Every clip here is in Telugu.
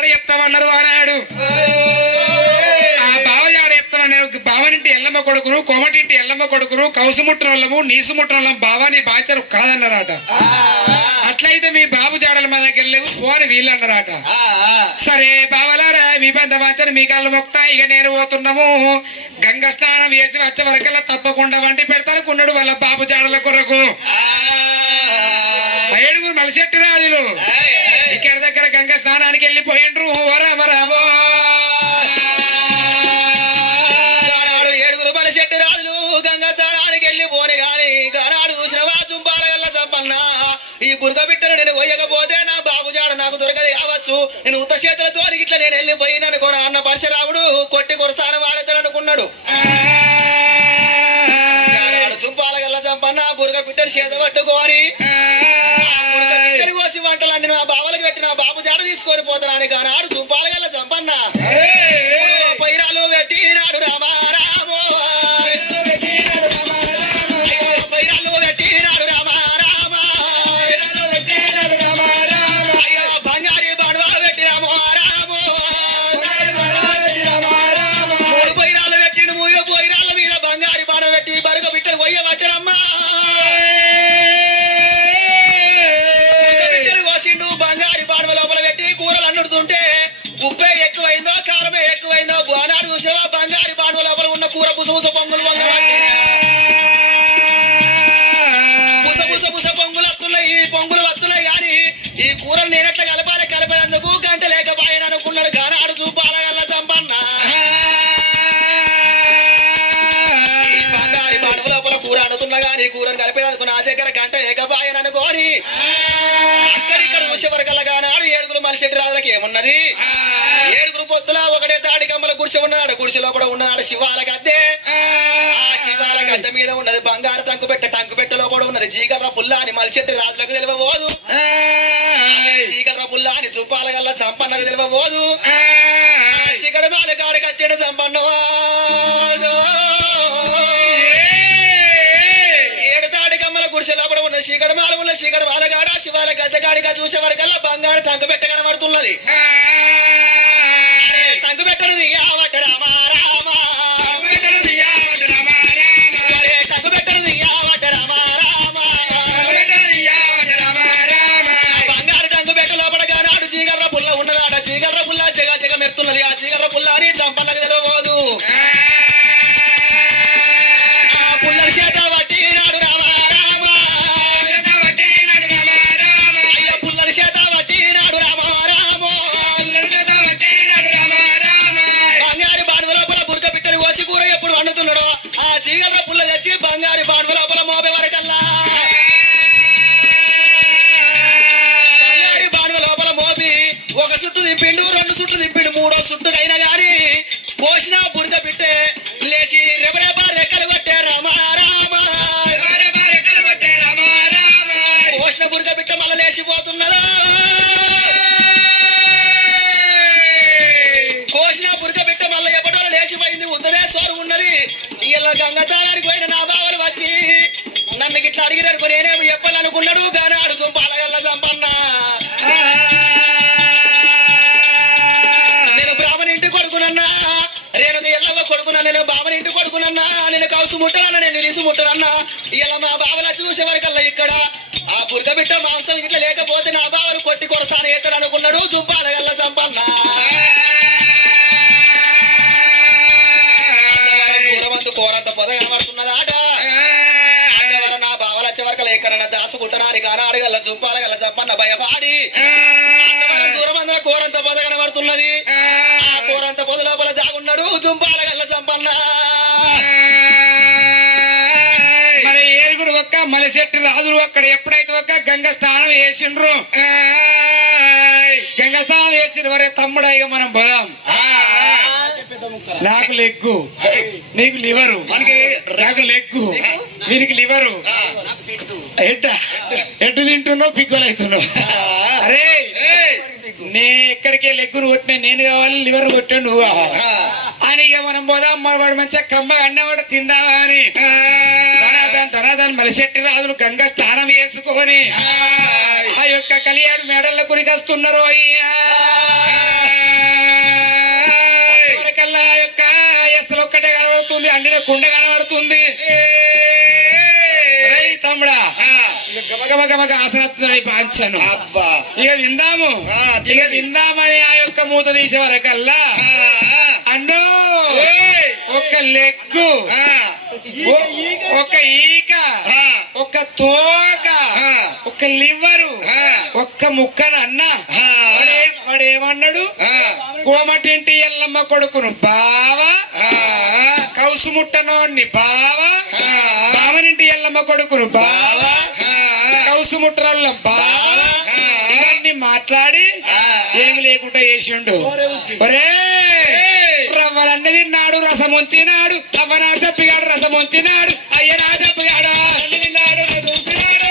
చెప్తామన్నారు అన్నాడు. ఆ బావజాడ చెప్తాను, బావనింటి ఎల్లమ్మ కొడుకును, కొమటింటి ఎల్లమ్మ కొడుకును, కౌసుముట్రల్లము నీసుముట్రల్లం బావా నీ బాచారు కాదన్నారట. అట్లయితే మీ బాబు జాడలు మా దగ్గర లేవు పోని వీళ్ళు అన్నారట. సరే బావలారా మీ పెద్ద బాచారు మీ కాళ్ళు మొక్తా, ఇక నేను పోతున్నాము. గంగ స్నానం వేసి వచ్చే వరకల్లా తప్పకుండా వంటి పెడతానుకున్నాడు వాళ్ళ బాబు జాడల కొరకు. 7 మలిశెట్టి రాజులు ఇక్కడ దగ్గర గంగ స్నానానికి వెళ్ళిపోయిండ్రు. వరవరవో 7 మలిశెట్టి రాజులు గంగ స్నానానికి వెళ్ళిపోని గాని గానాడు చూసినవా చుంపాల గల్ల చంపన్నా ఈ బురక బిట్టను నేను పోయకపోతే నా బాబు జాడ నాకు దొరకదు కావచ్చు. నేను ఉత్త చేతులతో ఇట్లా నేను వెళ్ళిపోయిననుకో అన్న పరశురాముడు కొట్టి కొరసాన వాడతాడు అనుకున్నాడు. చుంపాల గల్ల చంపన్న బురక బిట్టను చేత పట్టుకోని కోసి వంటలండి నా బావలకు పెట్టి నా బాబు జాడ తీసుకొని పోతానని గానాడు చుంపాల గల్ల చంపన్న పైరాలు పెట్టినాడు రామారామో పైరాలు పెట్టినాడు రామారామ అయ్యో బంగారి బండవా పెట్టి రామారామో 3 పైరాలు పెట్టిండు. 3 పైరాల మీద బంగారి బండ పెట్టి బరుగ బిట్టను పోయ్య పట్టడమ్మా. బంగారి బాణవ లోపల పెట్టి కూరలు అన్నుడుతుంటే ఉప్పే ఎక్కువైందో కారమే ఎక్కువైందో బానాడు చూసావా బంగారి బాణవ లోపల ఉన్న కూర పుసపుస పొంగులు పుసపుస పొంగులు వస్తున్నాయి. ఈ పొంగులు వస్తున్నాయి కానీ ఈ కూరలు నేనెట్లా కలిపేందుకు గంట లేకపోయాను అనుకున్నాడు గానాడు చూపాల గల్ల చంపన్న. ఈ బంగారి బాణవ లోపల కూర అనుకున్నా గానీ కూరను కలిపేందుకు నా దగ్గర గంట లేకపోయాను అనుకోని అక్కడిక్కడ చూసేవరకల్లా గానాడు 7 మలిశెట్టి రాజులకి ఏమున్నది. 7 పొత్తుల ఒకటే తాడి కమ్మల గుడిసె ఉన్నాడు. గుడిసె లోపల ఉన్నాడు శివాల గద్దె. ఆ శివాల గద్దె మీద ఉన్నది బంగారు టంకుపెట్టలో కూడా ఉన్నది జీగర్ర పుల్ల అని మలిశెట్టి రాజులకు తెలియబోదు. జీగర్ర పుల్ల అని చుప్పాల గల్ల చంపన్నకు తెలియబోదు. శిఖడ మాల కాడికి వచ్చాడు చంపన్న. 7 తాడి కమ్మల గుడిసె లోపల ఉన్నది శిఖడ మాల ఉన్న శిఖడ మాల కాడ శివాల గద్దె కాడిగా చూసే వరకల్లా బంగారు టంకు పెట్ట కనబడుతున్నది. టంకు పెట్టడది యావట రామారామ టంకు పెట్టడది యావట రామారామ బంగారు టంకు పెట్ట లోపల గానాడు జీగర్ర పుల్ల ఉన్నదాట. జీగర్ర పుల్ల జగ మెరుతున్నది. ఆ జీగర్ర పుల్ల అని చంపన్నకు తెలియబోదు. ఆ పుల్ల చేత పట్టినాడు రామారామ అయ్య పుల్లల చేత పట్టినాడు రామారామ. బంగారు బాణవ లోపల బురక బిట్టను కోసి కూర ఎప్పుడు వండుతున్నాడో ఆ జీగర్ర పుల్ల తెచ్చి బంగారు బాణవ లోపల మోపే వరకల్లా బంగారు బాణవ లోపల మోపి 1 సుట్టు దింపిండు, 2 సుట్లు దింపిండు, 3వ సుట్టుకైనా గాని పోసిన బురక బిట్టే లేచి రెబరెబా రెక్కలు కొట్టే రామారామ. పోసిన బురక బిట్ట మళ్ళా లేచిపోతున్నదా. కోసిన బురక బిట్ట మళ్ళీ ఎప్పటి లేచిపోయింది. ఉద్దదే సోరు ఉన్నది. ఇలా గంగతారానికి పోయిన నా బావలు వచ్చి నన్ను గిట్లా అడిగిరనుకో నేనేమి చెప్పాలనుకున్నాడు గానాడు చుంపాల గల్ల చంపన్న. నేను బ్రాహ్మణ ఇంటి కొడుకునన్నా, రేణుక ఎల్లవ్వ కొడుకున్నా, నేను బావని ఇంటి కొడుకునన్నా, నేను కౌసు ముట్టనన్నా, నేను నిసు ముట్టనన్నా. ఇలా మా బావల చూసే వరకల్లా ఇక్కడ ఆ బురక బిట్ట మాంసం ఇట్లా లేకపోతే నా బావను కొట్టి కొరసాన ఎత్తాడు అనుకున్నాడు చుంపాల గల్ల చంపన్న. కోరంత పొద కనబడుతున్నదాట. అద్దవర నా బావలు వచ్చే వరకు ఎక్కడన్నా దాసుకుంటున్నాను గానాడు గల్ల చుంపాల గల్ల చంపన్న భయపాడి దూరమందర కోరంత పొద కనబడుతున్నది. ఆ కోరంత పొద లోపల దాగున్నాడు చుంపాల గల్ల చంపన్న. మరి 7 ఒక్క మలిశెట్టి రాజులు అక్కడ ఎప్పుడైతే ఒక్క గంగ స్నానం వేసిండ్రు. గంగ స్నానం వేసిన వరే తమ్ముడా ఇక మనం పోదాం. నాకు లెగ్గు నీకు లివరు, నాకు లెగ్గు వీరికి లివరు. ఎటు తింటున్నావు పిగ్గలు అవుతున్నావు. అరే నే ఎక్కడికే లెగ్గును కొట్టినా నేను కావాలి, లివర్ కొట్టాడు నువ్వు కావాలి అని ఇక మనం పోదాం. వాడు మంచిగా కమ్మగా అన్నవాడు తిందామా అని తనాదాన్ని మలిశెట్టి రాజులు గంగ స్నానం వేసుకొని ఆ యొక్క కలియాడు మేడల్లో కురికొస్తున్నారు. అయ్యా అండిన కుండ కనబడుతుంది. తమ్ముడా గమగమగమగ ఆసనత్తుని పాంచను. అబ్బా ఇక తిందామని ఆ యొక్క మూత తీసే వరకల్లా అన్నో ఒక లెగ్గు, ఒక ఈక, ఒక తోక, ఒక లివరు, ఒక్క ముక్కను అన్న. వాడేమన్నాడు? కోమటింటి ఎల్లమ్మ కొడుకును బావా, కౌసుముట్టనోడిని బావా, బావనింటి ఎల్లమ్మ కొడుకును బావా, కౌసుముట్టనోళ్ళ బావా, ఇవన్నీ మాట్లాడి ఏమి లేకుండా చేసిండు. ఒరే రవ్వలన్నీ తిన్నాడు, రసం ఉంచినాడు, అవ్వనా చెప్పిగాడు రసం ఉంచినాడు, అయ్యనా చెప్పిగాడు తిన్నాడు, రసం ఉంచినాడు,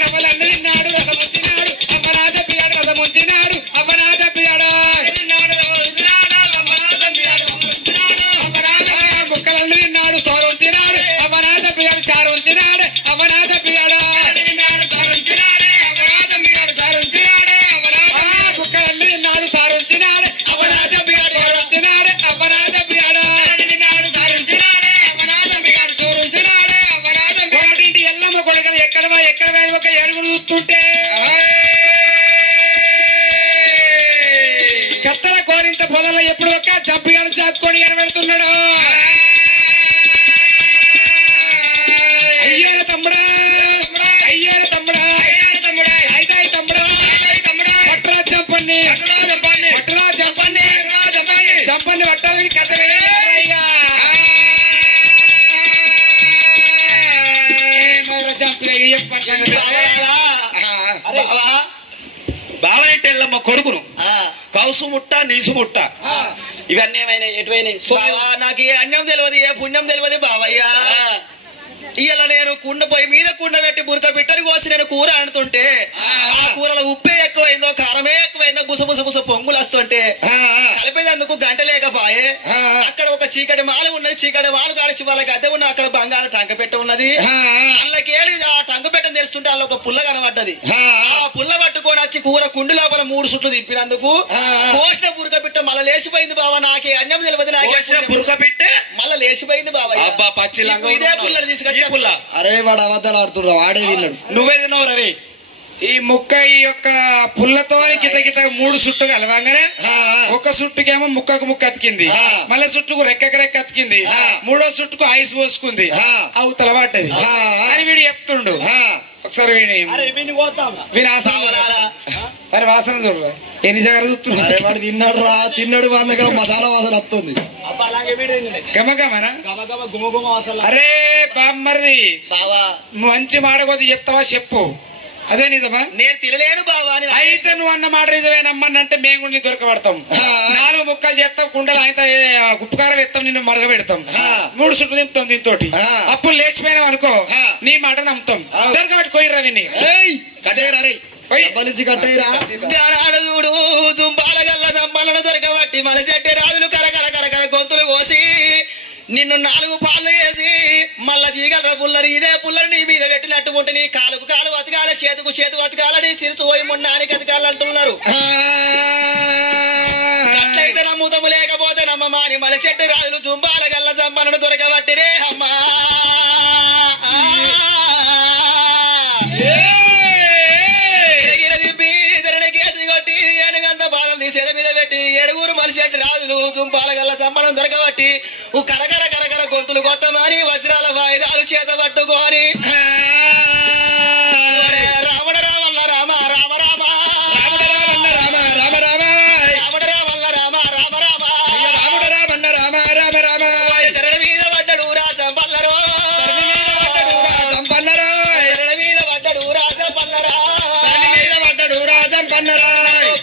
రవ్వలన్నీ తిన్నాడు, రసం ఉంచినాడు, అవ్వనా చెప్పిగాడు రసం ఉంచినాడు, అవ్వనా చెప్పిగాడు ముక్కలన్నీ తిన్నాడు, సోరు ఉంచినాడు, అవ్వనా చెప్పిగాడు చారు ఉంచినాడు, అవ్వనా చెప్పిగాడు చూస్తుంటే కత్తల కోరింత పొదల్లో ఎప్పుడు ఒక జంపిగాడు చాక్కొని కనబెడుతున్నాడు. అయ్యారు తమ్ముడా, అయ్యారు తమ్ముడా, అయితాయి తమ్ముడా, పట్టరా చంపండి, పట్టరా చంపండి, చంపండి పట్టాలి కథ బావనెట్టి ఎల్లమ్మ కొడుకును కౌసు ముట్ట నీసు ముట్ట ఇవన్నీ ఏమైనా ఎటువైనా నాకు ఏ అన్యం తెలియదు, ఏ పుణ్యం తెలియదు బావయ్యా. ఇలా నేను కుండ పొయ్యి మీద కుండ పెట్టి బురక బిట్టని కోసి నేను కూర అంటుంటే ఆ కూరలో ఉప్పే ఎక్కువైందో కారమే ఎక్కువైందో బుస పొంగులు వస్తుంటే కలిపేందుకు గంట లేకపోయే. అక్కడ ఒక చీకటి మాలు ఉన్నది, చీకటి మాలు కాడిచి వాళ్ళకి అద్దె ఉన్న అక్కడ బంగారు టంక పెట్ట ఉన్నది. అందుకేళి ఆ టంక పెట్టని తెరుస్తుంటే అందులో ఒక పుల్ల కనబడ్డది. ఆ పుల్ల పట్టుకొని వచ్చి కూర కుండి లోపల 3 సుట్లు తిప్పినందుకు పోసిన బురక బిట్ట మళ్ళీ లేచిపోయింది బావ. నాకే అన్యం తెలియదు, నాకే బురక బిట్టే మళ్ళీ లేచిపోయింది బావ. ఇదే పుల్లని తీసుకొచ్చి అరే వాడు అబద్ధాలు ఆడుతున్నాడు, వాడే తిన్నాడు. నువ్వే తిన్నావు రే. ఈ ముక్క ఈ యొక్క పుల్లతో గిట 3 సుట్టు కలవంగానే ఒక సుట్టుకేమో ముక్కకు ముక్క అతికింది, మళ్ళీ సుట్టుకు రెక్కకు రెక్క అతికింది, 3వ సుట్టుకు ఐస్ పోసుకుంది, అవతల పడ్డది అని వీడు చెప్తుండు. ఒకసారి వీని ఆసనం మరి వాసన చూడు, ఎన్ని జాగ్రత్త చూస్తున్నాడు. అరే వాడు తిన్నాడు రా, తిన్నాడు మన దగ్గర మసాలా వాసన వస్తుంది. గమగమనా? అరే బామ్మరిది బావా మంచి మాట కొద్ది చెప్తావా చెప్పు. అదే నిజమా? నేను తినలేను బావా. అయితే నువ్వు అన్న మాట నిజమేనమ్మనంటే మేము కూడా నీ దొరకబడతాం. 4 ముక్కలు చేస్తాం, కుండలు ఆయన ఉప్పుకారం ఎత్తాం, నిన్ను మరగబెడతాం, 3 సుట్లు తింటాం దీంతోటి. అప్పుడు లేచిపోయినాం అనుకో నీ మాట నమ్ముతాం. దొరకబెట్టి పోయిరా విని కట్టేరా రే, నుంచి కట్టేరా. చూడు దుంబాల గల్ల దంబాలను దొరకబట్టి మన చెట్టు రాజులు కరకర కరకర గొంతులు కోసి నిన్ను 4 పాలు వేసి మళ్ళా చీగల పుల్లరు ఇదే పుల్లరు నీ మీద పెట్టినట్టు ఉంటే నీ కాలుకు కాలు అతకాల, చేతుకు చేతు అతకాలని సిరుసు పోయి మొండానికి అతకాలంటున్నారు. అట్లయితే నమ్ముతాము, లేకపోతే నమ్మమా అని మల చెట్టు రాజులు దుంబాల గల్ల దంబాలను దొరకబట్టిరే అమ్మా. దుంపాల గల్ల చంపనం దొరకబట్టి కరకర కరకర గొంతులు కొత్తమని వజ్రాల వాయిదాలు చేత పట్టుకొని రావణ రామల్ల రామ రామ రామ రాముడ రామన్న రామ రామ రామ, రావణ రామల్ల రామ రామ రామ రాముడ రామన్న రామ రామ రామ. తెరల మీద పడ్డడు రాజం పల్లరో, చంపన్నరా తెరల మీద పడ్డడు రాజం పల్లరా, మీద పడ్డాడు రాజం పన్నరా.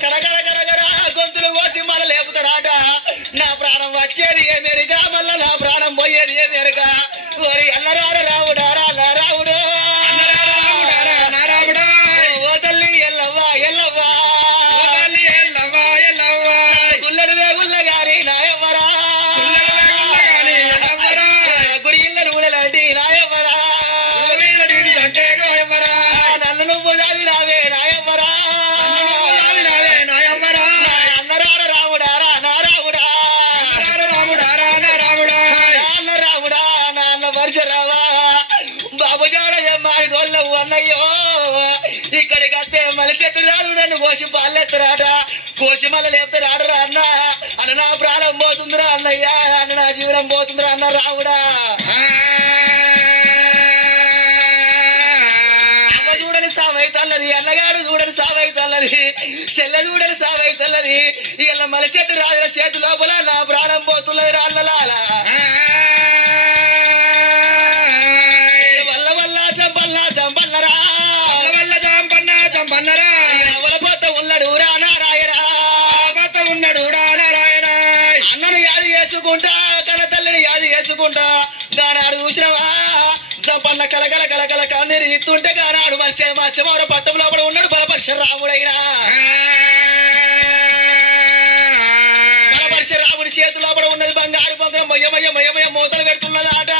కరకర కరకర గొంతులు కోసి మళ్ళ లేపుతారాట. నా ప్రాణం వచ్చేది ఏ మెరుగా, మళ్ళా నా ప్రాణం పోయేది ఏ మెరుగా. ఓరి అల్లరార రావుడా రాళ్ళ రావు అన్నయ్యో ఇక్కడికి వస్తే మళ్ళీ చెట్టు రాదు నన్ను కోసి పాలెత్తరాట కోసి మళ్ళీ లేపుతారాడు రా అన్న అన్న నా ప్రాణం పోతుందిరా అన్నయ్య అన్న నా జీవనం పోతుందిరా అన్న రావుడా అమ్మ చూడని సావైతల్లది అన్నగాడు చూడని సావైతల్లది చెల్లె చూడని సావైతల్లది ఇలా మళ్ళీ చెట్టు రాజుల చేతి లోపల నా ప్రాణం పోతున్నది రా అన్నలాల వల్ల వల్ల చంపల్లా చంపన్నరా చంపన్నరా అవలపోత ఉన్నాడు రా నారాయణ ఉన్నాడు నారాయణ అన్నను యాది చేసుకుంటా కన తల్లిని యాది చేసుకుంటా గానాడు చూసినవా చంపన్న కలకల కలకల కన్నీరు ఇస్తుంటే గానాడు మంచి మచ్చమోర పట్టం లోపల ఉన్నాడు బలపరశురాముడైనా బలపరశురాముడి చేతి లోపల ఉన్నది బంగారు బొంగరం మయ్యమయ్య మయ్యమయ్య మూతలు పెడుతున్నది ఆట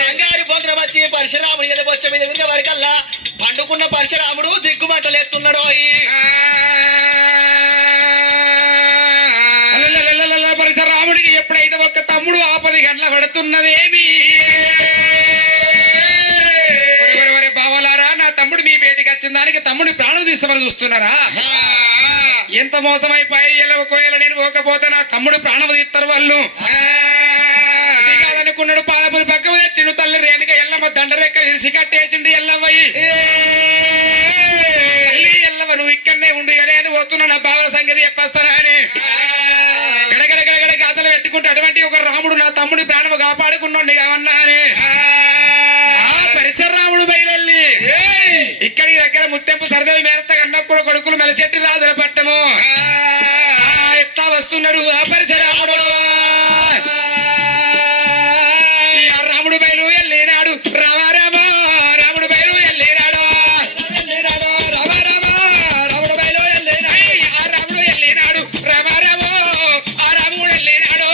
బంగారు బొంగరం వచ్చి పరశురాముడి ఎదుకొచ్చ మీద ఎదురుగా వరకల్లా పండుకున్న పరశురాముడు దిగ్గుమంటలేస్తున్నాడు పరశురాముడికి ఎప్పుడైతే ఒక్క తమ్ముడు ఆపది గంటల పడుతున్నదేమి బావలారా నా తమ్ముడు మీ వేదిక వచ్చిన దానికి తమ్ముడి ప్రాణం తీస్తామని చూస్తున్నారా ఎంత మోసమైపోయి ఒకవేళ నేను పోకపోతే నా తమ్ముడు ప్రాణం తీస్తారు వాళ్ళు కాదనుకున్నాడు పాలపురి పక్కన తెచ్చిండు తల్లి రేణుక ఎల్లమ్మ దండరెక్క ఇరిసి కట్టేసిండు ఎల్లమ్మయ్యి ఎల్లమ్మ నువ్వు ఇక్కడనే ఉండి కానీ అని పోతున్నా నా బావల సంగతి చెప్పేస్తానా అని గడగడ గడగడ గాథలు పెట్టుకుంటే అటువంటి ఒక రాముడు నా తమ్ముడి ప్రాణం కాపాడుకున్నాడు కావన్నా అని పరశురాముడు బయలెళ్ళి ఇక్కడి దగ్గర ముత్తెంపు సరదేవి మేనత్త అన్న కూడా కొడుకులు మెలచెట్టి రాజుల పట్టము ఎట్లా వస్తున్నాడు ఆ పరశురాముడు రాముడు బయలు వెళ్ళినాడు రామారామ రాముడు బయలు వెళ్ళినాడు రాముడు బయలు ఆ రాముడు వెళ్ళినాడు రామారామ ఆ రాముడు వెళ్ళినాడు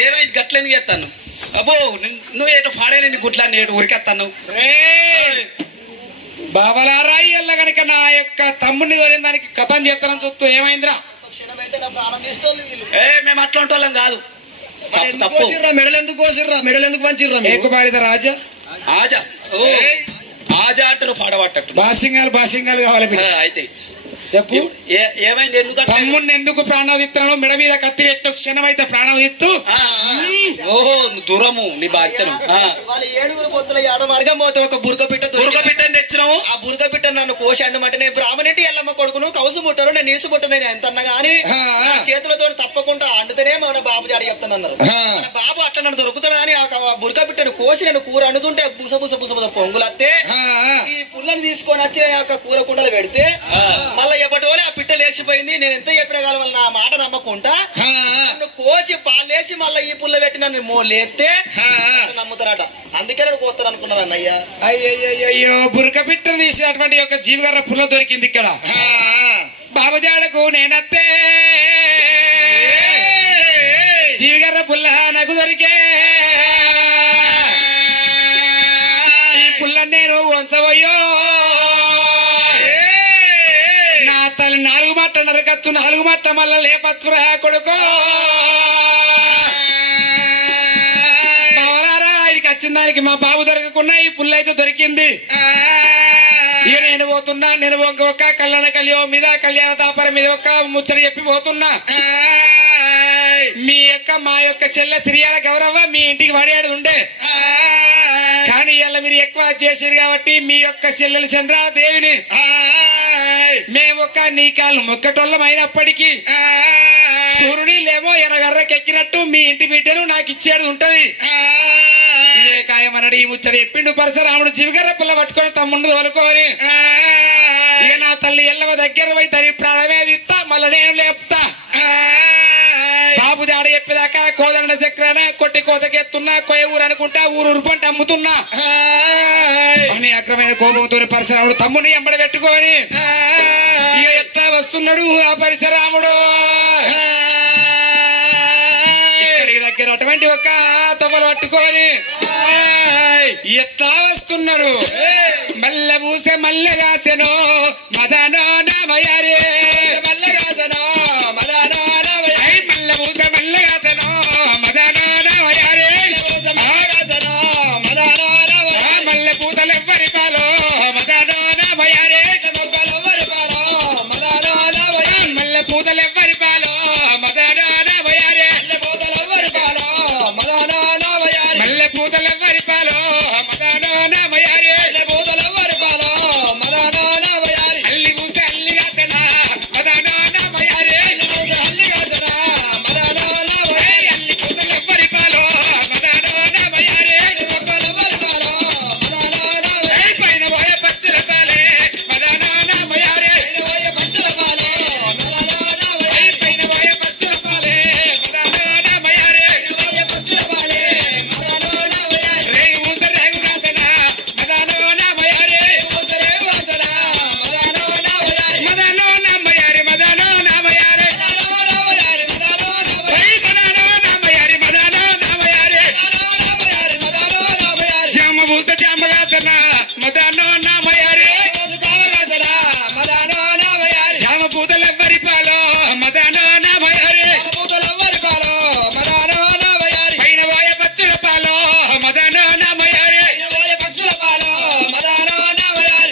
ఏమైంది గట్లేందుకు చేస్తాను అబ్బో నువ్వు ఏటో పాడేనండి గుట్లా నేటు ఉరికెత్తాను బావలారా ఎల్ల గనక నా యొక్క తమ్ముడిని తోలిన దానికి కథం చేస్తానని చూస్తూ ఏమైందిరా మేము అట్లా ఉంటోళ్ళం కాదు తప్పు మెడలు ఎందుకు కోసిర్రా మెడలు ఎందుకు పంచిర్రా ఏకబారిత రాజా ఆజా ఓ ఆజా అంటారు పాడబట్టట్టు బాసింగాలు కావాలి అయితే చెప్పు ఏమైంది ఎందుకు తమ్ముడిని ఎందుకు ప్రాణాదిత్తున్నావు మెడ మీద కత్తి పెట్టు క్షణం అయితే ప్రాణాదిత్తు ఓహో దూరము నీ బాధ్యను వాళ్ళ ఏడుగురు పొత్తుల ఏడ మార్గం పోతే ఒక బురక పిట్టని తెచ్చినావు ఆ బురక పిట్ట నన్ను కోశాడు అంటే నేను బ్రాహ్మణింటి ఎల్లమ్మ కొడుకును కౌసు ముట్టరు నేను నీసు ముట్టను నేను ఎంత అన్నా గానీ చేతులతో తప్పకుండా అండుతేనే మన బాబు జాడి చెప్తానన్నారు మన బాబు అట్లా నన్ను దొరుకుతాడు అని ఆ బురక పిట్టను కోసి నేను కూర అండుతుంటే బుస బుస బుస బుస పొంగులత్తే ఈ పుల్లని తీసుకొని వచ్చి ఆ కూర కుండలు పెడితే మళ్ళీ ఎప్పటోనే ఆ పిట్ట లేచిపోయింది నేను ఎంత చెప్పిన కాలం వల్ల నా మాట నమ్మకుంటా నన్ను కోసి పాలేసి మళ్ళీ ఈ పుల్ల పెట్టి నన్ను లేస్తే నమ్ముతారట అందుకే నేను కోతాను అనుకున్నాను అన్నయ్య అయ్యో బురక పిట్టను తీసినటువంటి ఒక జీవగర్ర పుల్ల దొరికింది ఇక్కడ బాబుజాడకు నేనత్తే జీవగర్ర పుల్ల నాకు దొరికే ఈ పుల్ల నేను వంచవయ్యో తల్లి 4 మాట నరకచ్చు 4 మాట మళ్ళా లేపచ్చురా కొడుకో బావరారా ఆయనకి వచ్చిన దానికి మా బాబు దొరకకుండా ఈ పుల్ల అయితే దొరికింది ఇక నేను పోతున్నా నేను ఒక కళ్యాణ కళ్యాణం మీద కళ్యాణ తాపరం మీద ఒక ముచ్చట చెప్పి పోతున్నా మీ యొక్క మా యొక్క చెల్లె శ్రీయాల గౌరవ మీ ఇంటికి పడేడు ఉండే కానీ ఇలా మీరు ఎక్కువ చేసారు కాబట్టి మీ యొక్క చెల్లెలు చంద్రాదేవిని మేము ఒక నీ కాళ్ళు మొక్కటోళ్ళం అయినప్పటికీ సూర్యుడి లేమో ఎనగర్రకెక్కినట్టు మీ ఇంటి బిడ్డను నాకు ఇచ్చేది ఉంటది ఇదే కాయమన్నాడు ఈ ముచ్చట చెప్పిండు పరశురాముడు జీవిగర్ర పిల్ల పట్టుకొని తమ్ముడు తోలుకోని ఇక నా తల్లి ఎల్లవ దగ్గర పోయి తల్లి ప్రాణమే ఇస్తా మళ్ళీ నేను లేపుతా బాబు జాడ చెప్పేదాకా కోదండ చక్రాన కొట్టి కోతకెత్తున్నా కొయ్య ఊరు అనుకుంటా ఊరు పంట అమ్ముతున్నా అని అక్రమైన కోపంతో పరశురాముడు తమ్ముని ఎంబడ పెట్టుకొని ఇక ఎట్లా వస్తున్నాడు ఆ పరశురాముడు ఇక్కడికి దగ్గర అటువంటి ఒక తొమ్మలు పట్టుకొని ఎట్లా వస్తున్నారు మల్లె పూసే మల్లెగాసెనో మదనో నామయారే మల్లెగాసెనో మదనో నామయారే మల్లె పూసే మల్లెగాసెనో మదనో నామయారే మల్లె పూతలు ఎవ్వరి పాలో మదనో నామయారే మల్లె పూతలు ఎవ్వరి పాలో మదనో నామయారే మల్లె పూతలు ఎవ్వరి పాలో మదనో నామయారే అల్లి పూస అల్లిగాసనా మదనో నామయారే అల్లి పూతలు ఎవ్వరి పాలో మదనో నామయారే పైన పోయే పచ్చుల పాలే మదనో నామయారే పైన పోయే పచ్చుల పాలే మదనో నామయారే రేగు పూస రేగుగాసనా మదనో నామయారే మదనో నామయారే మదనో నామయారే మదనో నామయారే మదనో నామయారే జామ పూస జామగాసనా మదనో నామయారే జామ పూతలు ఎవ్వరి పాలో మదనో నామయారే పైన పోయే పచ్చుల పాలో మదనో నామయారే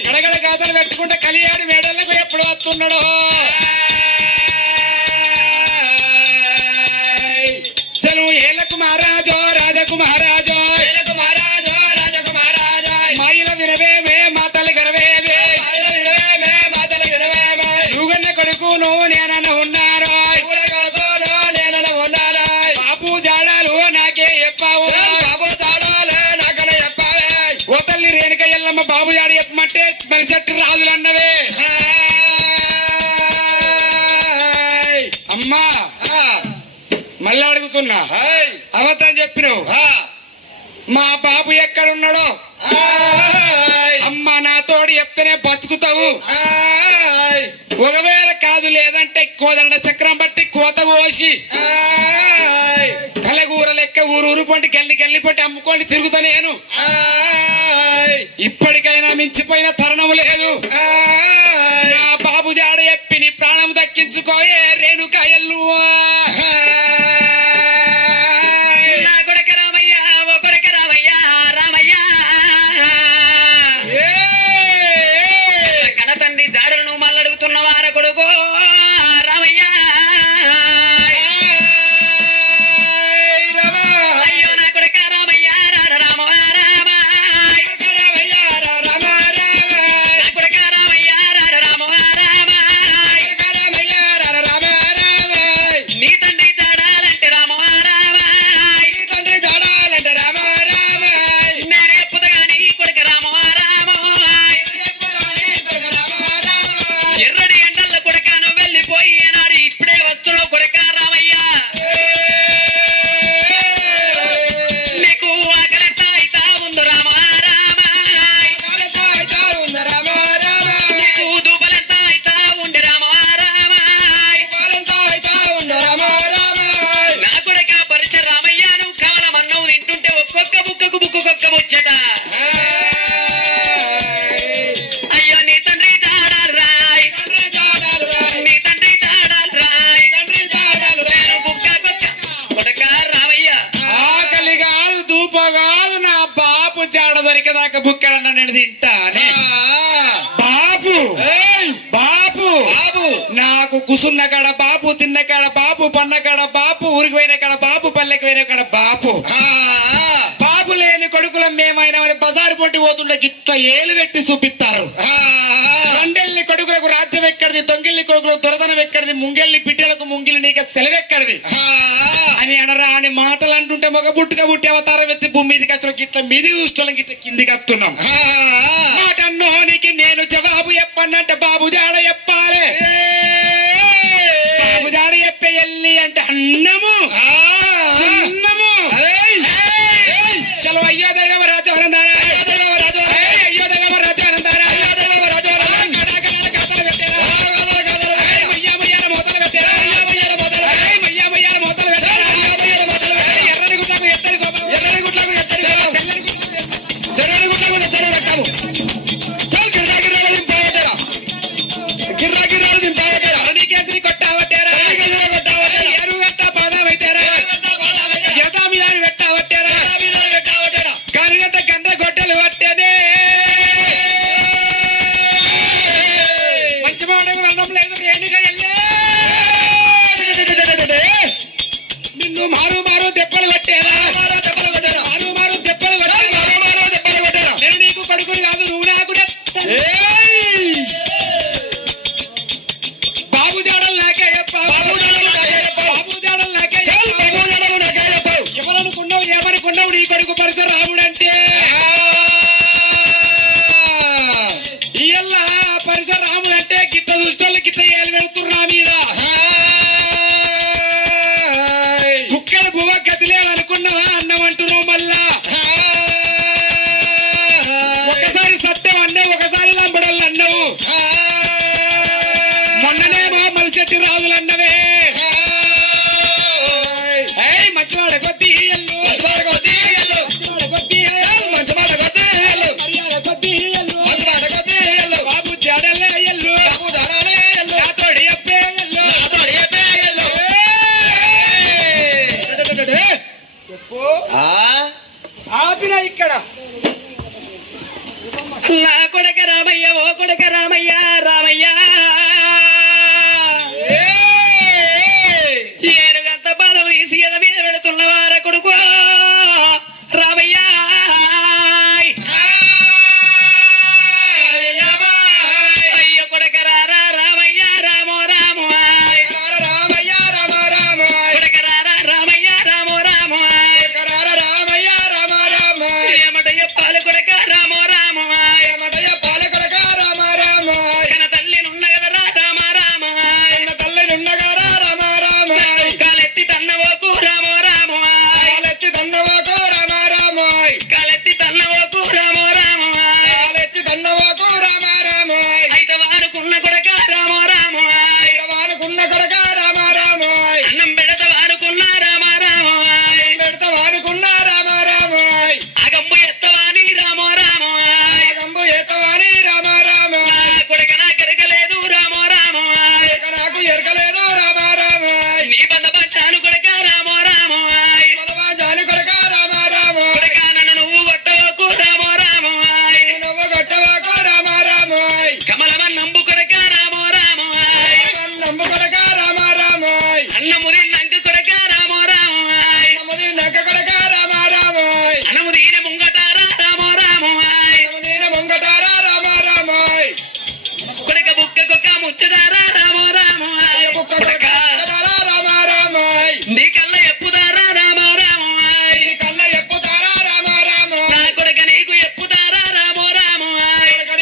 గడగడ గాథలు పెట్టుకుంటే కలియాడు మేడలకు ఎప్పుడు వస్తున్నాడు చలు ఏలకు మహారాజో రాజకుమారాజో మాయిల వినవేమే మాతలు గరవేమే యుగన్న కొడుకును నేనన్న ఉన్నారో బాబు జాడాలు నాకే చెప్పావు ఓ తల్లి రేణుక ఎల్లమ్మ బాబు జాడ చెప్పమంటే మనిషట్టు రాజులు అన్నవే అమ్మా మళ్ళీ అడుగుతున్నా అవతారం చెప్పినావు మా బాబు ఎక్కడున్నాడో అమ్మ నాతోడు చెప్తేనే బతుకుతావు ఒకవేళ కాదు లేదంటే కోదండ చక్రం బట్టి కోత కోసి కలగూర లెక్క ఊరు పంటి గల్లి పట్టి అమ్ముకొని తిరుగుతా నేను ఇప్పటికైనా మించిపోయిన తరుణం లేదు నా బాబు జాడ చెప్పి నీ ప్రాణం దక్కించుకోయే రేణుకా ఎల్లు నా కొడుకు రామయ్య ఓ కొడుకు రామయ్య రామయ్య కన తండ్రి జాడలను మళ్ళడుగుతున్న వార కొడుకు రామయ్య అయ్యో నా కొడుకు రామయ్య రామ రామ రామ నా కొడుకు రామయ్య రామ రామ నీ తండ్రి జాడాలంటే రామ రామ నేను ఎప్పుదుగా నీ కొడుకు రామ రామ ఎర్రడి ఎండల్ల కొడుకాను వెళ్ళిపోయి ఏనాడు ఇప్పుడే వస్తున్నావు కొడుక రామయ్య నీకు ఆకలిత అయితా ఉంది రామ రామ నీకు దూపలంత అయితా ఉండి రామ రామ నా కొడుక పరిచ రామయ్య నువ్వు కావాలమన్నవు తింటుంటే ఒక్కొక్క బుక్కకు బుక్కొక్క ముచ్చట అయ్యో నీ తండ్రి జాడాలు రాయ్ పెట్టమన్నా నేను తింటానే. బాబు బాబు నాకు కుసున్న కాడ బాబు, తిన్న కాడ బాబు, పన్న కాడ బాబు, ఊరికి పోయిన కాడ బాబు, పల్లెకి పోయిన కాడ బాబు. బాబు లేని కొడుకులం మేమైనా బజారు పొట్టి పోతుండే గిట్ల ఏలు పెట్టి చూపిస్తారు. రెండెల్లి కొడుకులకు రాజ్యం ఎక్కడిది, దొంగిల్ని కొడుకులకు దొరదనం ఎక్కడిది, ముంగెల్ని బిడ్డలకు ముంగిలి నీకు సెలవెక్కడిది అని అనరా అని మాటలు అంటుంటే ఒక బుట్టుగా బుట్టి అవతారం ఎత్తి భూమి మీదకి వచ్చిన గిట్ల మీది చూస్తున్నాం, గిట్ల కిందికి వస్తున్నాం. మాట అన్నోనికి నేను జవాబు చెప్పనంటే బాబు జాడ చెప్పాలి. బాబు జాడ చెప్పే ఎల్లి అంటే అన్నము అన్నము. చలో అయ్యో దైవ రాజు అనందారా, అయ్యో దైవ రాజు అనందారా, మూతలు పెట్టారా, మూతలు పెట్టారా, ఎర్రని గుట్లకు ఎత్తడి కోపం, ఎర్రని గుట్లకు ఎత్తడి కోపం, తెర్రని గుట్లకు తెర్రని రక్తము, గిర్రా గిర్రాలు దింపావట్టారా, అరణికేసరి కొట్టావట్టారా, ఎరువు గట్ట పాదం పెట్టారా, జతా మీద పెట్టావట్టారా, కనుగంత గంట గొడ్డలు పట్టేదే. మంచి మాట వర్ణం లేదు ఎన్నిక నిన్ను మారు మారు దెబ్బలు కొట్టారా, మారు మారు దెబ్బలు కొట్టారా, నేను నీకు కొడుకుని కాదు నువ్వు నాకు బాబు జాడలు నాకే చెప్పావు, బాబు జాడలు నాకే చెప్పావు. ఎవరనుకున్నావు ఏమనుకున్నావు నీ కొడుకు పరశురాముడంటే? ఇయ్యల్ల పరశురాముడంటే గిట్ట దుష్టోళ్ళు గిట్ట ఏలు పెడుతున్నా మీద కుక్కల బువ్వ గతి లేదనుకున్నావా అన్నం అంటున్నావు. మళ్ళా ఒకసారి సత్యం అన్నావు, ఒకసారి లంబడోళ్ళు అన్నావు, మొన్ననే మా మలిశెట్టి రాజులు అన్నవే. మంచివాడ కొద్ది బాబు జాడలే ఎల్లు నాతోడి చెప్పే ఆపిన ఇక్కడ నా కొడక రామయ్య, ఓ కొడక రామయ్య, రామయ్య ఏనుగంత పాలు తీసి ఎద మీద పెడుతున్న వార కొడుకు రామయ్య. అయ్య కొడక రారా రామయ్య, రామో రామో రామయ్య రామ రామ కొడక రారా రామయ్య, రామో రామో రామయ్య రామ రామ ఏమట చెప్పాలి కొడక రామో రామో ఏమటయ్య పాలకొడక రామ రామ కన తల్లి నున్న కదరా రామ రామ తల్లి నున్నగారా రామ రామ కాలెత్తి తన్నవోకు రామో రామో కాలెత్తి తన్నవాకు రామ రామ కాలెత్తి తన్నవోకు రామో రామో కాలెత్తి తన్నవాకు రామ రామ అయితే వానుకున్న కొడక రామో రామో వానుకున్న కొడక రామ రామ అన్నం పెడత వానుకున్న రామ రామో పెడత వానుకున్న రామ రామ అగంబు ఎత్తవాని రామో రామో గంబు ఏతవాని రామ రామ కొడక నా కెరకలేదు రామో రామో నాకు ఎరకలేదు రామ రామ నీ బంధపచ్చాను కొడక రామో రామో పదవా జాని కొడక రామ రామ కొడక నన్ను నువ్వు కొట్టవోకు రామో రామో నువ్వు గొట్టవాకు రామ రామ కమలమన్నంబు కొడక రామో రామో నమ్ము కొడక రామ రామ అన్నము తిన్నంక కొడక రామో రామో నమ్ముది నక్క కొడక రామ రామ అన్నము దీన ముంగటారా రామో రామో దీన ముంగటారా రామ రామ కొడక బుక్క కుక్క ముచ్చడారా రామో రామో కుక్క కొడక రామ రామ నీ కళ్ళ ఎప్పుదారా రామో రామో కన్న ఎప్పుతారా రామ రామ నా కొడక నీకు ఎప్పుదారా రామో రామో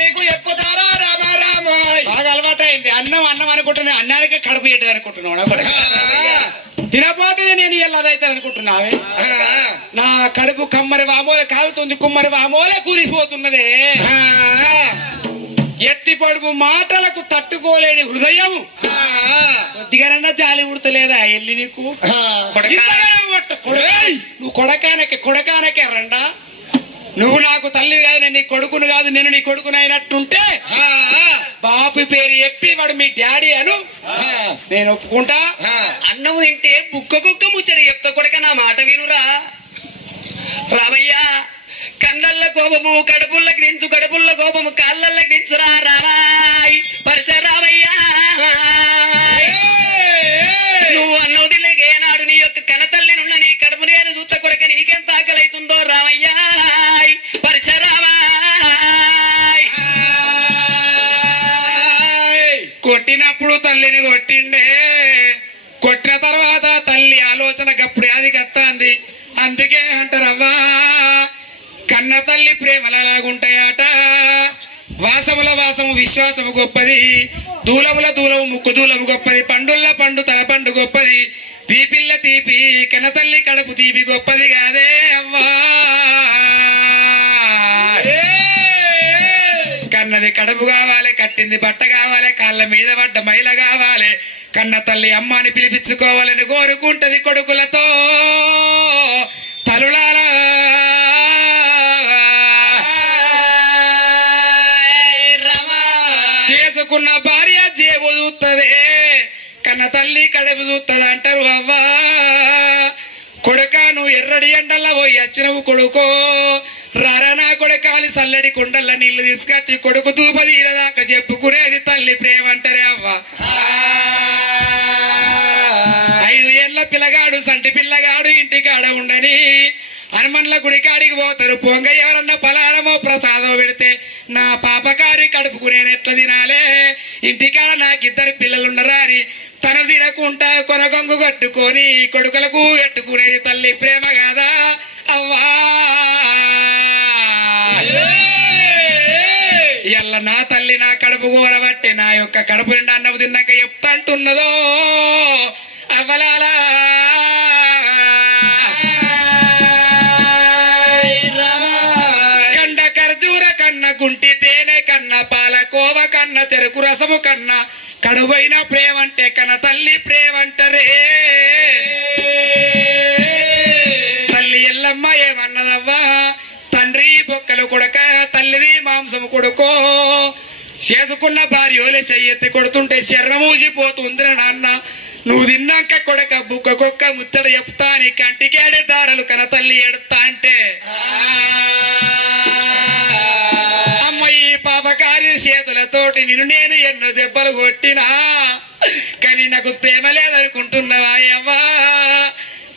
నీకు ఎప్పుతారా రామ రామ బాగా అలవాటైంది. అన్నం అన్నం అనుకుంటున్నా, అన్నానికే కడుపు ఎట్టదు అనుకుంటున్నావు. తినపోతే నేను ఎల్లదైతే అనుకుంటున్నావే. నా కడుపు కమ్మరి వామోలే కాలుతుంది, కుమ్మరి వామోలే కూలిపోతున్నదే. ఎత్తి పడుపు మాటలకు తట్టుకోలేని హృదయం కొద్దిగానన్నా జాలి ఉడతలేదా ఎల్లి నీకు? నువ్వు కొడకానకే రండా. నువ్వు నాకు తల్లి కాదు, నేను నీ కొడుకును కాదు, నేను నీ కొడుకును అయినట్టుంటే బాబు పేరు చెప్పి వాడు మీ డాడీ అను, నేను ఒప్పుకుంటా. అన్నము తింటే బుక్క కుక్క ముచ్చడి చెప్తా కొడక నా మాట వినురా రామయ్య. కళ్ళల్ల కోపము కడుపుల్లకి దించు కడుపుల్ల కోపము కాళ్ళల్లకి దించురా రామాయ్ పరశరామయ్యా నువ్వు అన్నది లేకేనాడు నీ యొక్క కనతల్లి నుండి నీ కడుపు నేను చూత కొడక నీకెంత ఆకలైతుందో రామయ్యా పరశరామాయ్ కొట్టినప్పుడు తల్లిని కొట్టిండే కొట్టిన తర్వాత తల్లి ఆలోచన గప్పుడు అది కత్తాంది అందుకే అంటారవ్వా కన్న తల్లి ప్రేమలు ఎలాగుంటాయట వాసముల వాసము విశ్వాసము గొప్పది దూలముల దూలము ముక్కు దూలము గొప్పది పండుల్ల పండు తల పండు గొప్పది తీపిల్ల తీపి కన్న తల్లి కడుపు తీపి గొప్పది కాదే అవ్వా కన్నది కడుపు కావాలి కట్టింది బట్ట కావాలి కాళ్ళ మీద పడ్డ మైల కావాలి కన్న తల్లి అమ్మాని పిలిపించుకోవాలని కోరుకుంటది కొడుకులతో తరులాల చేసుకున్న భార్య జేబు చూస్తుంది కన్న తల్లి కడుపు చూస్తుంది అంటారు అవ్వా కొడుక నువ్వు ఎర్రడి ఎండల్లో పోయి వచ్చినవు కొడుకో రారా నా కొడుకాలి సల్లడి కుండల్ల నీళ్లు తీసుకొచ్చి కొడుకు దూప తీరదాకా చెప్పుకునేది తల్లి ప్రేమ అంటారే అవ్వ 5 ఏళ్ల పిల్లగాడు సంటి పిల్లగాడు ఇంటికాడ ఉండని హనుమన్ల గుడికాడికి పోతారు పొంగ ఎవరన్నా పలారమో ప్రసాదం పెడితే నా పాపకారి కడుపుకు నేను ఎట్లా తినాలే ఇంటికాడ నాకిద్దరు పిల్లలున్నరా అని తను తినకుంటా కొనగొంగు కట్టుకొని కొడుకులకు పెట్టుకునేది తల్లి ప్రేమ కాదా అవ్వా ఎల్ల నా తల్లి నా కడుపు కూరబట్టి నా యొక్క కడుపు నిండా అన్నము తిన్నాక చెప్తా అంటున్నదో అవ్వలాలా కండ ఖర్జూర కన్న గుంటి తేనె కన్న పాలకోవ కన్న చెరుకు రసము కన్న కడువైన ప్రేమంటే కన్న తల్లి ప్రేమంటరే తల్లి ఎల్లమ్మ ఏమన్నదవ్వా తండ్రి బొక్కలు కొడక తల్లిది మాంసము కొడుకో చేసుకున్న భార్యోలే చెయ్యెత్తి కొడుతుంటే శర్మమూసిపోతుంది నాన్న నువ్వు తిన్నాక కొడక బుక్క కుక్క ముచ్చట చెప్తా నీ కంటికేడే దారలు కన తల్లి ఎడతా అంటే అమ్మ ఈ పాపకారి చేతులతోటి నిన్ను నేను ఎన్నో దెబ్బలు కొట్టినా కానీ నాకు ప్రేమ లేదనుకుంటున్నావా అవ్వా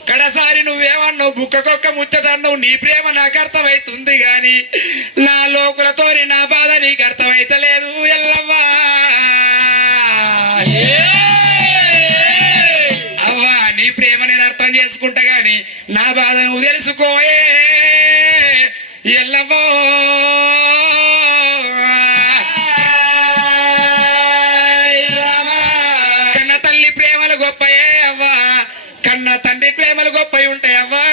కడసారి నువ్వేమన్నావు బుక్కకొక్క ముచ్చటన్నావు నీ ప్రేమ నాకు అర్థమైతుంది గాని నా లోకులతో నా బాధ నీకు అర్థమైతలేదు ఎల్లవ్వా అవ్వా నీ ప్రేమ నేను అర్థం చేసుకుంటా గాని నా బాధ నువ్వు తెలుసుకోయే ఎల్లవ్వో కన్న తల్లి ప్రేమలు గొప్పయే అవ్వా కన్న తండ్రి ప్రేమలు గొప్పవి ఉంటాయవ్వా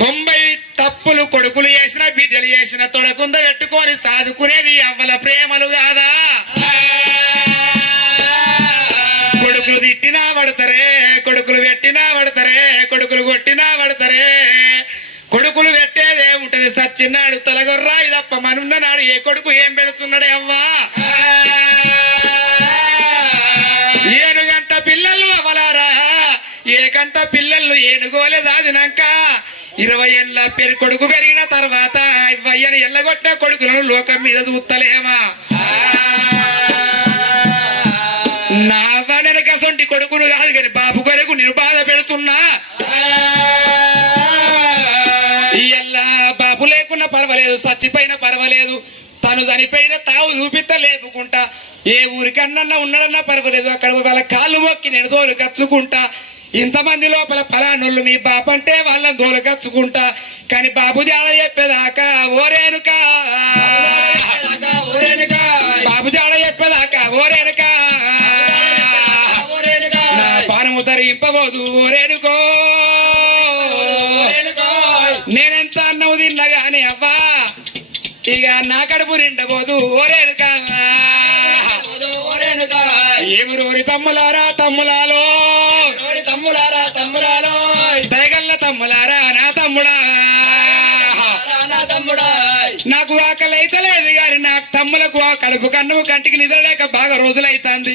90 తప్పులు కొడుకులు చేసిన బిడ్డలు చేసిన తొడకుంద పెట్టుకొని సాదుకునేది అవ్వల ప్రేమలు కాదా కొడుకులు తిట్టినా పడతారే కొడుకులు పెట్టినా పడతారే కొడుకులు కొట్టినా పడతారే కొడుకులు పెట్టేదే ఉంటది సచ్చినాడు తలగొర్రాయి తప్ప మనున్ననాడు ఏ కొడుకు ఏం పెడుతున్నాడే అవ్వా ఏనుగంట పిల్లలు అవ్వలారా ఏకంట పిల్లలు ఏనుగోలే దాదినాక 20 ఏళ్ళ కొడుకు పెరిగిన తర్వాత ఇవ్వయ్యని ఎల్లగొట్టిన కొడుకులను లోకం మీద చూస్తలేమా నా వెనకసొంటి కొడుకును కాదు కానీ బాబు కొరకు నేను బాధ పెడుతున్నా ఇయ్యల్లా బాబు లేకున్నా పర్వాలేదు చచ్చిపోయినా పర్వాలేదు తను చనిపోయిన తావు చూపిస్తా లేపుకుంటా ఏ ఊరికన్నా ఉన్నాడన్నా పర్వాలేదు అక్కడ వాళ్ళ కాళ్ళు మొక్కి నేను దోలుకచ్చుకుంటా ఇంతమంది లోపల ఫలానోళ్ళు నీ బాపంటే వాళ్ళని దోలుకచ్చుకుంటా కానీ బాబు జాడ చెప్పేదాకా ఓరేనుకా బాబు జాడ చెప్పేదాకా ఓరేనుకా నా పానము తరింపబోదు ఓరేనుకో నేనెంత అన్నవు తిన్నా గాని అవ్వా ఇక నా కడుపు నిండబోదు ఓరేనుకా ఏమురోరి తమ్ములారా తమ్ములాలో దయగల్ల తమ్ములారా నా తమ్ముడా నాకు ఆకలి అయితే లేదు గాని నాకు తమ్ములకు ఆ కడుపు కన్ను కంటికి నిద్రలేక బాగా రోజులైతుంది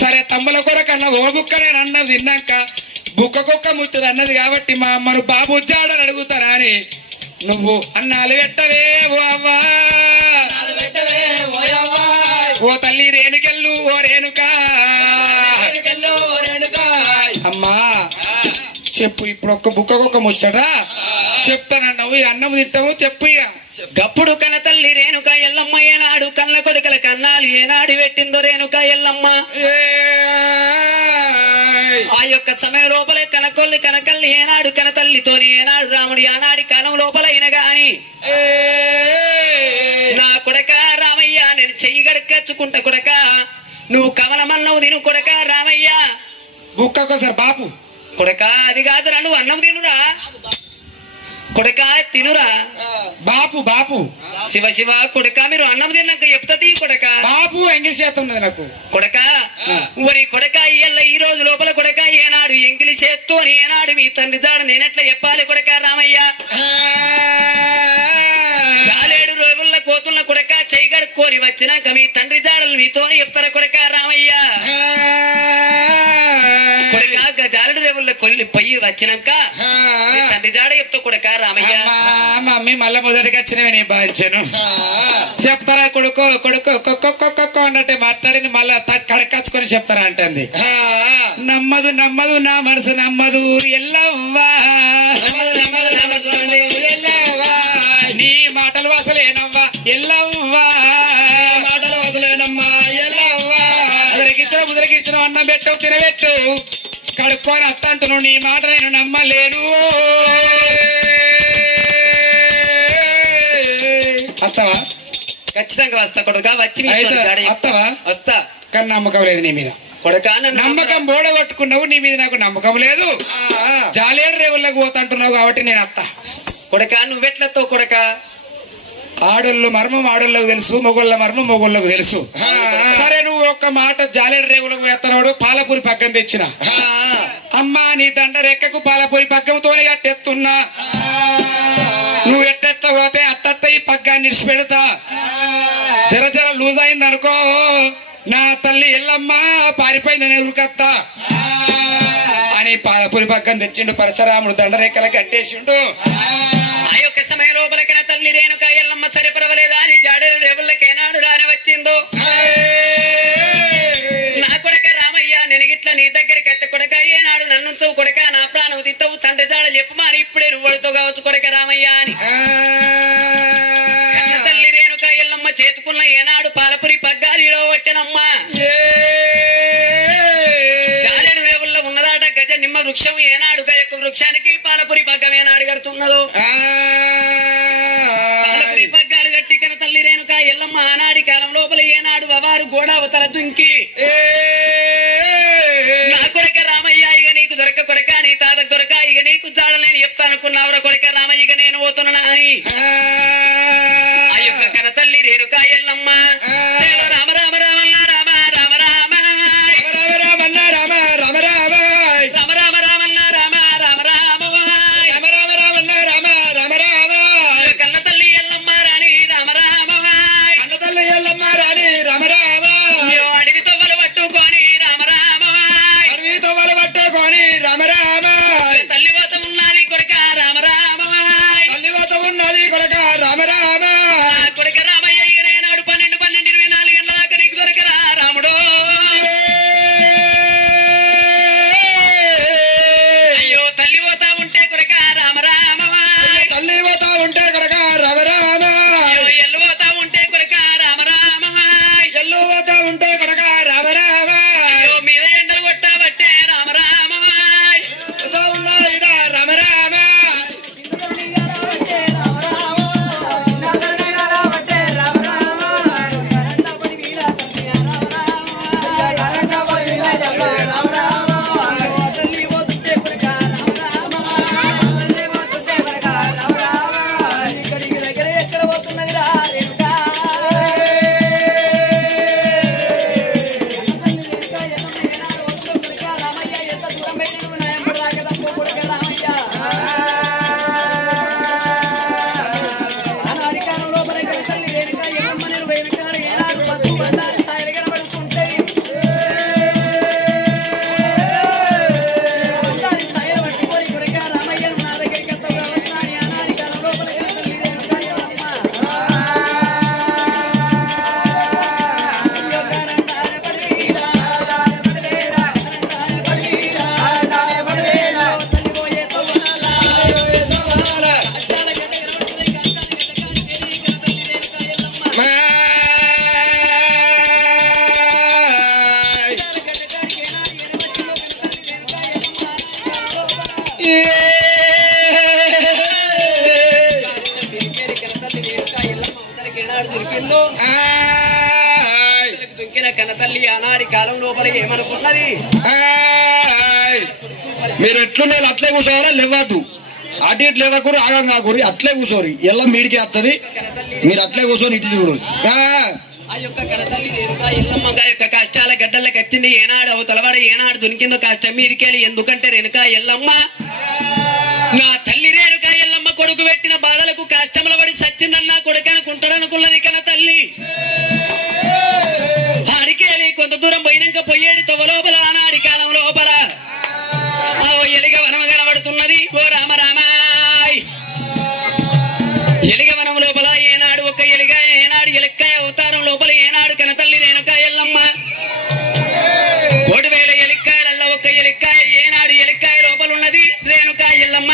సరే తమ్ముల కొరకన్నా ఓ బుక్క నేను అన్నది తిన్నాక బుక్క కుక్క ముచ్చదు అన్నది కాబట్టి మా అమ్మను బాబు వచ్చాడని అడుగుతారా అని నువ్వు అన్నాలు పెట్టవే ఓ అవ్వా ఓ తల్లి రేణుకెళ్ళు ఓ రేణుకా అమ్మా చెప్పు ఇప్పుడు ఒక్క బుక్కకొక్క ముచ్చట చెప్తానన్నావు ఇక అన్నం తింటావు చెప్పు ఇక గప్పుడు కన తల్లి రేణుక ఎల్లమ్మ ఏనాడు కన్న కొడుకల కన్నాలు ఏనాడు పెట్టిందో రేణుక ఎల్లమ్మ ఆ యొక్క సమయం లోపల కనకొల్లి కనకల్లి ఏనాడు కన తల్లితోని ఏనాడు రాముడి ఆనాడి కాలం లోపల అయిన గాని నా కొడక రామయ్య నేను చెయ్యి గడకచ్చుకుంటా కొడక నువ్వు కమలమన్నవు తిను కొడక రామయ్య బుక్కకోసారి బాపు కొడక అది కాదురా నువ్వు అన్నం తినురా కొడక తినురా బాపు బాపు శివ శివ కొడక మీరు అన్నం తిన్నాక చెప్తాది కొడక బాపు ఎంగిలి చేత ఉన్నది నాకు కొడక మరి కొడక ఇయ్యల్ల ఈ రోజు లోపల కొడక ఏనాడు ఎంగిలి చేత్తో ఏనాడు మీ తండ్రి దాడ నేనెట్లా చెప్పాలి కొడక రామయ్య చాలేడు రోజుల కోతుల కొడక చెయ్యి గడుక్కొని వచ్చినాక మీ తండ్రి జాడలు మీతోనే చెప్తారా కొడక రామయ్య కొడక జాలడు రేవుల్లో కొల్లి పొయ్యి వచ్చినాక మీ తండ్రి జాడ చెప్తా కొడక రామయ్య మమ్మీ మళ్ళా మొదటిగా వచ్చినవి నీ బాధ్యను చెప్తారా కొడుకో కొడుకో కొక్కొక్కొక్కొక్క అన్నట్టే మాట్లాడింది మళ్ళా కడకచ్చుకొని చెప్తారా అంటుంది నమ్మదు నమ్మదు నా మనసు నమ్మదు ఎల్లవ్వా నీ మాటలు అసలేనవ్వా ఎల్లవ్వా ముదరకిచ్చిన అన్నం పెట్టు తినబెట్టు కడుక్కొని అత్త అంటున్నావు నీ మాట నేను నమ్మలేను వస్తావా ఖచ్చితంగా వస్తా కొడక వచ్చి వస్తావా వస్తా కానీ నమ్మకం లేదు నీ మీద కొడక నమ్మకం బోడగొట్టుకున్నావు నీ మీద నాకు నమ్మకం లేదు జాలేడు రేవుల్లోకి పోతుంటున్నావు కాబట్టి నేను వస్తా కొడక నువ్వెట్లతో కొడక ఆడోళ్ళు మర్మం ఆడోళ్ళకు తెలుసు మొగోళ్ళ మర్మం మొగోళ్ళకు తెలుసు సరే నువ్వు ఒక్క మాట జాలేడు రేవులకు వేస్తున్నాడు పాలపూరి పక్కన తెచ్చిన అమ్మా నీ దండ రెక్కకు పాలపూరి పగ్గంతోనే కట్టెత్తున్నా నువ్వు ఎట్టెట్ట పోతే అట్టట్ట ఈ పగ్గాన్ని ఇడిచిపెడతా జర జర లూజ్ అయింది అనుకో నా తల్లి ఎల్లమ్మ పారిపోయిందని ఎదురుకత్తా అని పాలపూరి పక్కన తెచ్చిండు పరశురాముడు దండరేఖలు కట్టేసిండు ఆ యొక్క సమయం లోపలికి తల్లి రేణుక ఎల్లమ్మ సరే పర్వాలేదా అని జాడేరు రేవులకేనాడు రాని వచ్చిందో నా కొడక రామయ్య నేను గిట్లా నీ దగ్గరికి అత్త కొడక ఏనాడు నన్ను చవు కొడక నా ప్రాణం తిత్తవు తండ్రి జాడ చెప్పు మరి ఇప్పుడే రువ్వడితో కావచ్చు కొడక రామయ్య అని తల్లి రేణుక ఎల్లమ్మ చేతుకున్న ఏనాడు పాలపురి పగ్గాలిలో వచ్చనమ్మా జాడేరు రేవుల్లో ఉన్నదాట గజ నిమ్మ వృక్షం ఏనాడు గజకు వృక్షానికి పాలపురి పగ్గం ఏనాడు కడుతున్నదో పాలపురి పగ్గాలు గట్టి కన తల్లి రేణుక ఎల్లమ్మ ఆనాడి కాలం లోపల ఏనాడు వారు గోడావతల దుంకి నా కొడక రామయ్య ఇక నీకు దొరక కొడక నీ తాత దొరక ఇక నీకు జాడలేని చెప్తానుకున్నావురా కొడక రామయ్య ఇక నేను పోతున్నా అని ఆ యొక్క కన తల్లి రేణుక ఎల్లమ్మ రామ రామ రామల్ల రామ రామ రామ రామన్న రామ రామ రామ రామ రామ రామల్ల రామ రామ రామ రామ రామ రామన్న రామ రామ రామ కన్న తల్లి ఎల్లమ్మ రాణి రామ రామ అన్న తల్లి ఎల్లమ్మ రాని రామ రామ అడవితో వల పట్టుకొని రామ రామ అడవితో వల పట్టుకొని రామ రామ తల్లి వాత ఉన్నది కొడక రామ రామ తల్లి వాత ఉన్నది కొడక రామ రామ కొడక రామయ్య నాడు 12 24 గంటల దాకా నీకు దొరక కనతల్లి ఆనాడి కాలం లోపల ఏమనుకున్నది మీరు ఎట్లున్నారు అట్లే కూర్చోవాలా లేవద్దు అటు ఇటు లేవకూరు ఆగం కాకూరి అట్లే కూర్చోరి ఎల్లం మీడికి వస్తుంది మీరు అట్లే కూర్చొని ఇటు చూడు ఆ యొక్క కనతల్లి రేణుకా ఎల్లమ్మ యొక్క కష్టాల గడ్డలకు వచ్చింది ఏనాడు అవతలవాడ ఏనాడు దునికిందో కష్టం మీదికెళ్ళి ఎందుకంటే రేణుకా ఎల్లమ్మ నా తల్లి రేణుకా ఎల్లమ్మ కొడుకు పెట్టిన బాధలకు కష్టముల పడి సచ్చిందన్నా కొడుకు అనుకుంటాడనుకున్నది కనతల్లి ఆడికేలి కొంత దూరం పోయినాక పోయేడు తొవ లోపల ఆనాడి కాలం లోపల ఎలిగ వనం కనబడుతున్నది ఓ రామ రామాయ్ ఎలిగ వనం లోపల ఏనాడు ఒక ఎలిగ ఏనాడు ఎలిక్కాయ అవతారం లోపల ఏనాడు కనతల్లి రేణుకా ఎల్లమ్మ 1,000 ఎలిక్కాయలల్ల ఒక ఎలిక్కాయ ఏనాడు ఎలిక్కాయ లోపల ఉన్నది రేణుకా ఎల్లమ్మ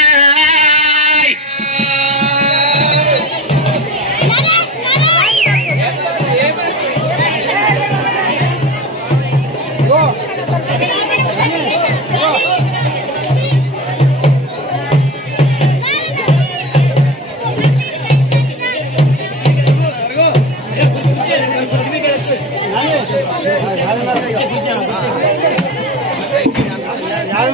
అది